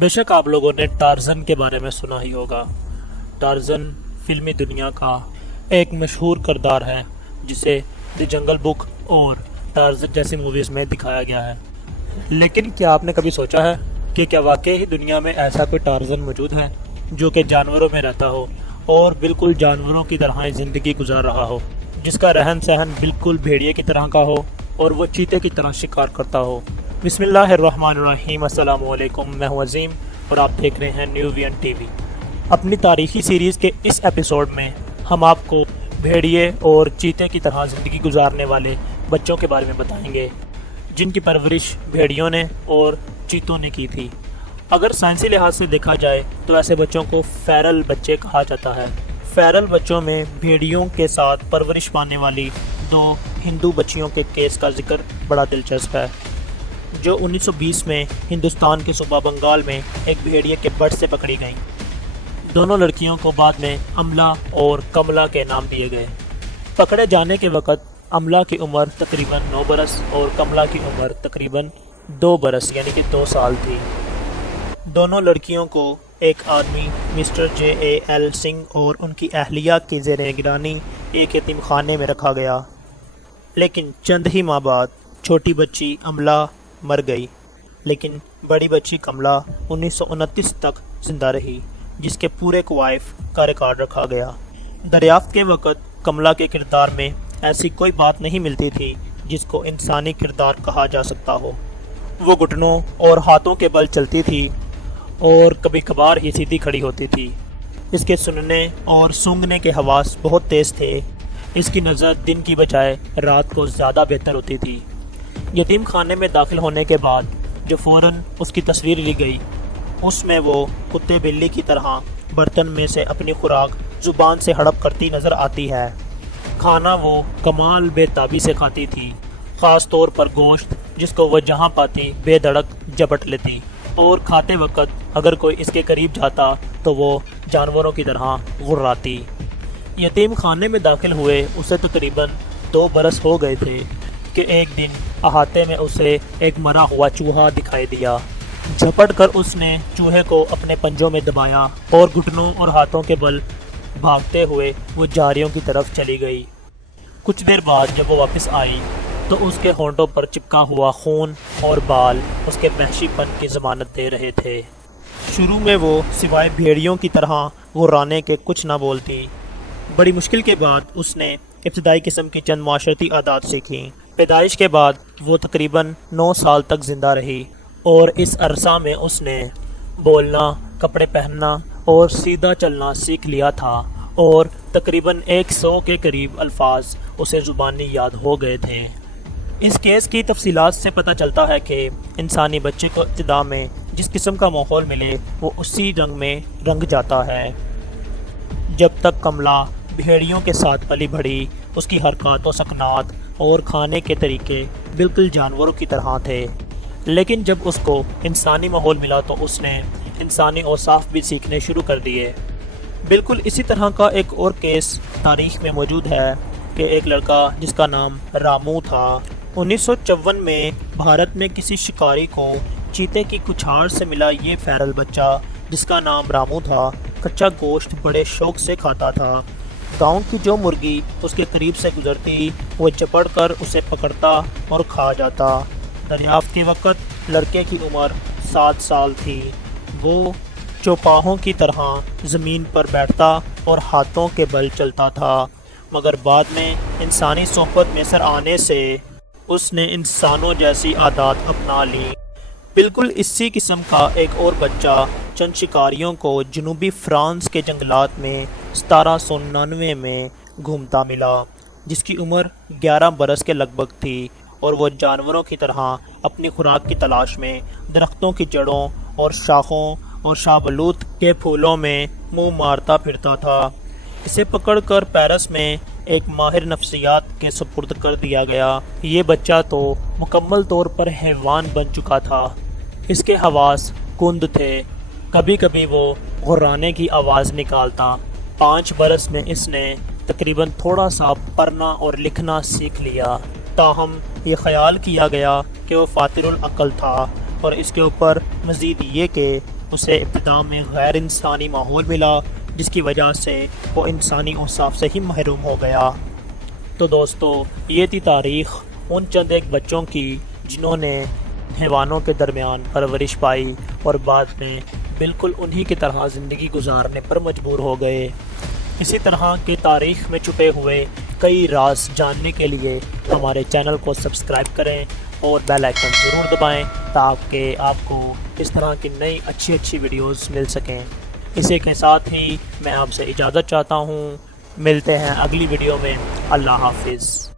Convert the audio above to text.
بے شک آپ لوگوں نے ٹارزن کے بارے میں سنا ہی ہوگا۔ ٹارزن فلمی دنیا کا ایک مشہور کردار ہے جسے دی جنگل بک اور ٹارزن جیسی موویز میں دکھایا گیا ہے۔ لیکن کیا آپ نے کبھی سوچا ہے کہ کیا واقعی ہی دنیا میں ایسا کوئی ٹارزن موجود ہے جو کہ جانوروں میں رہتا ہو اور بالکل جانوروں کی طرح زندگی گزار رہا ہو، جس کا رہن سہن بالکل بھیڑیے کی طرح کا ہو اور وہ چیتے کی طرح شکار کرتا ہو؟ بسم اللہ الرحمن الرحیم۔ السلام علیکم، میں ہوں عظیم اور آپ دیکھ رہے ہیں نیو وی این ٹی وی۔ اپنی تاریخی سیریز کے اس ایپیسوڈ میں ہم آپ کو بھیڑیے اور چیتے کی طرح زندگی گزارنے والے بچوں کے بارے میں بتائیں گے جن کی پرورش بھیڑیوں نے اور چیتوں نے کی تھی۔ اگر سائنسی لحاظ سے دیکھا جائے تو ایسے بچوں کو فیرل بچے کہا جاتا ہے۔ فیرل بچوں میں بھیڑیوں کے ساتھ پرورش پانے والی دو ہندو بچیوں کے کیس کا ذکر بڑا دلچسپ ہے، جو 1920 میں ہندوستان کے صوبہ بنگال میں ایک بھیڑیے کے بٹ سے پکڑی گئیں۔ دونوں لڑکیوں کو بعد میں املا اور کملا کے نام دیے گئے۔ پکڑے جانے کے وقت املا کی عمر تقریباً 9 برس اور کملا کی عمر تقریباً 2 برس یعنی کہ 2 سال تھی۔ دونوں لڑکیوں کو ایک آدمی مسٹر JAL سنگھ اور ان کی اہلیہ کی زیر نگرانی ایک یتیم خانے میں رکھا گیا، لیکن چند ہی ماہ بعد چھوٹی بچی املا مر گئی، لیکن بڑی بچی کملا 1929 تک زندہ رہی، جس کے پورے کوائف کا ریکارڈ رکھا گیا۔ دریافت کے وقت کملا کے کردار میں ایسی کوئی بات نہیں ملتی تھی جس کو انسانی کردار کہا جا سکتا ہو۔ وہ گھٹنوں اور ہاتھوں کے بل چلتی تھی اور کبھی کبھار ہی سیدھی کھڑی ہوتی تھی۔ اس کے سننے اور سونگھنے کے حواس بہت تیز تھے۔ اس کی نظر دن کی بجائے رات کو زیادہ بہتر ہوتی تھی۔ یتیم خانے میں داخل ہونے کے بعد جو فوراً اس کی تصویر لی گئی، اس میں وہ کتے بلی کی طرح برتن میں سے اپنی خوراک زبان سے ہڑپ کرتی نظر آتی ہے۔ کھانا وہ کمال بے تابی سے کھاتی تھی، خاص طور پر گوشت، جس کو وہ جہاں پاتی بے دھڑک جبٹ لیتی، اور کھاتے وقت اگر کوئی اس کے قریب جاتا تو وہ جانوروں کی طرح غراتی۔ یتیم خانے میں داخل ہوئے اسے تقریباً 2 برس ہو گئے تھے کہ ایک دن احاطے میں اسے ایک مرا ہوا چوہا دکھائی دیا۔ جھپٹ کر اس نے چوہے کو اپنے پنجوں میں دبایا اور گھٹنوں اور ہاتھوں کے بل بھاگتے ہوئے وہ جاریوں کی طرف چلی گئی۔ کچھ دیر بعد جب وہ واپس آئی تو اس کے ہونٹوں پر چپکا ہوا خون اور بال اس کے وحشی پن کی ضمانت دے رہے تھے۔ شروع میں وہ سوائے بھیڑیوں کی طرح غرانے کے کچھ نہ بولتی۔ بڑی مشکل کے بعد اس نے ابتدائی قسم کی چند معاشرتی عادات سیکھیں۔ پیدائش کے بعد وہ تقریباً 9 سال تک زندہ رہی اور اس عرصہ میں اس نے بولنا، کپڑے پہننا اور سیدھا چلنا سیکھ لیا تھا، اور تقریباً 100 کے قریب الفاظ اسے زبانی یاد ہو گئے تھے۔ اس کیس کی تفصیلات سے پتہ چلتا ہے کہ انسانی بچے کو ابتدا میں جس قسم کا ماحول ملے وہ اسی رنگ میں رنگ جاتا ہے۔ جب تک کملا بھیڑیوں کے ساتھ پلی بڑھی، اس کی حرکات و سکنات اور کھانے کے طریقے بالکل جانوروں کی طرح تھے، لیکن جب اس کو انسانی ماحول ملا تو اس نے انسانی اوصاف بھی سیکھنے شروع کر دیے۔ بالکل اسی طرح کا ایک اور کیس تاریخ میں موجود ہے کہ ایک لڑکا جس کا نام رامو تھا، 1954 میں بھارت میں کسی شکاری کو چیتے کی کچھاڑ سے ملا یہ فیرل بچہ جس کا نام رامو تھا، کچا گوشت بڑے شوق سے کھاتا تھا۔ گاؤں کی جو مرغی اس کے قریب سے گزرتی وہ چپڑ کر اسے پکڑتا اور کھا جاتا۔ دریافت کے وقت لڑکے کی عمر 7 سال تھی۔ وہ چوپاہوں کی طرح زمین پر بیٹھتا اور ہاتھوں کے بل چلتا تھا، مگر بعد میں انسانی صحبت میں سر آنے سے اس نے انسانوں جیسی عادات اپنا لی۔ بالکل اسی قسم کا ایک اور بچہ چند شکاریوں کو جنوبی فرانس کے جنگلات میں 1799 میں گھومتا ملا، جس کی عمر 11 برس کے لگ بھگ تھی، اور وہ جانوروں کی طرح اپنی خوراک کی تلاش میں درختوں کی جڑوں اور شاخوں اور شاہ بلوط کے پھولوں میں منہ مارتا پھرتا تھا۔ اسے پکڑ کر پیرس میں ایک ماہر نفسیات کے سپرد کر دیا گیا۔ یہ بچہ تو مکمل طور پر حیوان بن چکا تھا۔ اس کے حواس کند تھے، کبھی کبھی وہ غرانے کی آواز نکالتا۔ 5 برس میں اس نے تقریباً تھوڑا سا پڑھنا اور لکھنا سیکھ لیا، تاہم یہ خیال کیا گیا کہ وہ فاتر العقل تھا، اور اس کے اوپر مزید یہ کہ اسے ابتدا میں غیر انسانی ماحول ملا، جس کی وجہ سے وہ انسانی اوصاف سے ہی محروم ہو گیا۔ تو دوستو، یہ تھی تاریخ ان چند ایک بچوں کی جنہوں نے حیوانوں کے درمیان پرورش پائی اور بعد میں بالکل انہی کی طرح زندگی گزارنے پر مجبور ہو گئے۔ اسی طرح کے تاریخ میں چھپے ہوئے کئی راز جاننے کے لیے ہمارے چینل کو سبسکرائب کریں اور بیل آئیکن ضرور دبائیں تاکہ آپ کو اس طرح کی نئی اچھی ویڈیوز مل سکیں۔ اسی کے ساتھ ہی میں آپ سے اجازت چاہتا ہوں، ملتے ہیں اگلی ویڈیو میں۔ اللہ حافظ۔